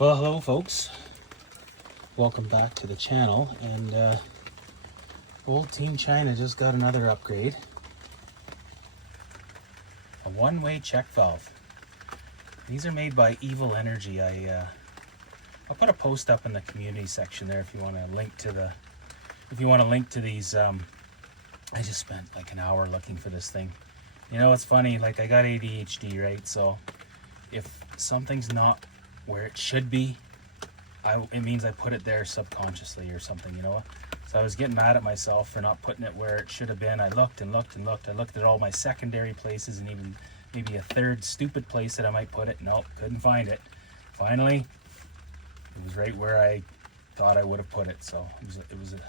Well, hello folks, welcome back to the channel. And old Team China just got another upgrade, a one-way check valve. These are made by Evil Energy. I'll put a post up in the community section there if you want to link to these. I just spent like an hour looking for this thing. You know, it's funny, like I got ADHD, right? So if something's not where it should be, it means I put it there subconsciously or something, you know. So I was getting mad at myself for not putting it where it should have been. I looked and looked and looked. I looked at all my secondary places and even maybe a third stupid place that I might put it. Nope, couldn't find it. Finally, it was right where I thought I would have put it. So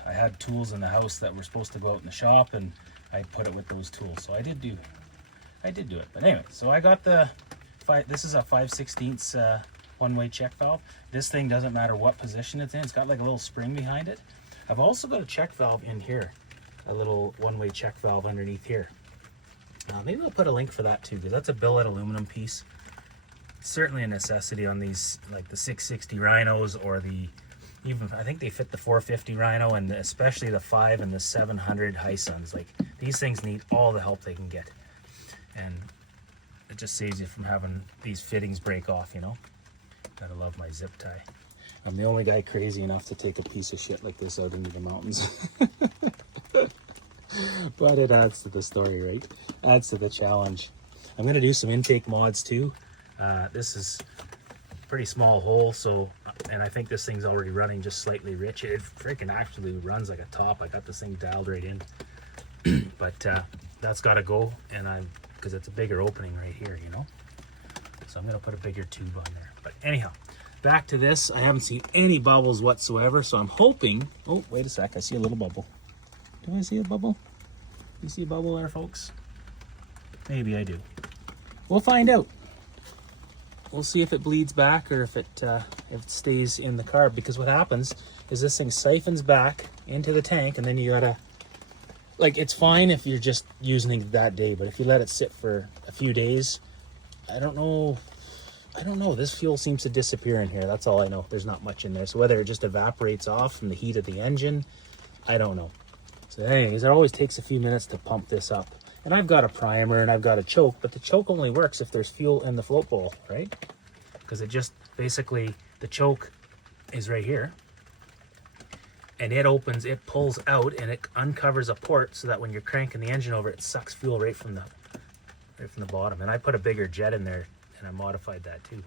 I had tools in the house that were supposed to go out in the shop, and I put it with those tools. So I did do it. But anyway, so I got this is a 5/16 one-way check valve. This thing doesn't matter what position it's in. It's got like a little spring behind it. I've also got a check valve in here, a little one-way check valve underneath here. Maybe I'll put a link for that too, because that's a billet aluminum piece. It's certainly a necessity on these, like the 660 Rhinos, or I think they fit the 450 Rhino, and especially the 5 and the 700 Hisuns. Like, these things need all the help they can get, and it just saves you from having these fittings break off, you know. Gotta love my zip tie. I'm the only guy crazy enough to take a piece of shit like this out into the mountains. But it adds to the story, right? Adds to the challenge. I'm gonna do some intake mods too. This is a pretty small hole, and I think this thing's already running just slightly rich. It freaking actually runs like a top. I got this thing dialed right in. But that's gotta go, because it's a bigger opening right here, you know? So I'm gonna put a bigger tube on there. But anyhow, back to this. I haven't seen any bubbles whatsoever, so I'm hoping... Oh, wait a sec, I see a little bubble. Do I see a bubble? You see a bubble there, folks? Maybe I do. We'll find out. We'll see if it bleeds back or if it stays in the carb, because what happens is this thing siphons back into the tank, and then you gotta... Like, it's fine if you're just using it that day, but if you let it sit for a few days, I don't know. This fuel seems to disappear in here. That's all I know. There's not much in there. So whether it just evaporates off from the heat of the engine, I don't know. So anyways, it always takes a few minutes to pump this up. And I've got a primer and I've got a choke, but the choke only works if there's fuel in the float bowl, right? Because it just basically, the choke is right here. And it opens, it pulls out, and it uncovers a port so that when you're cranking the engine over, it sucks fuel right from the bottom. And I put a bigger jet in there, and I modified that too.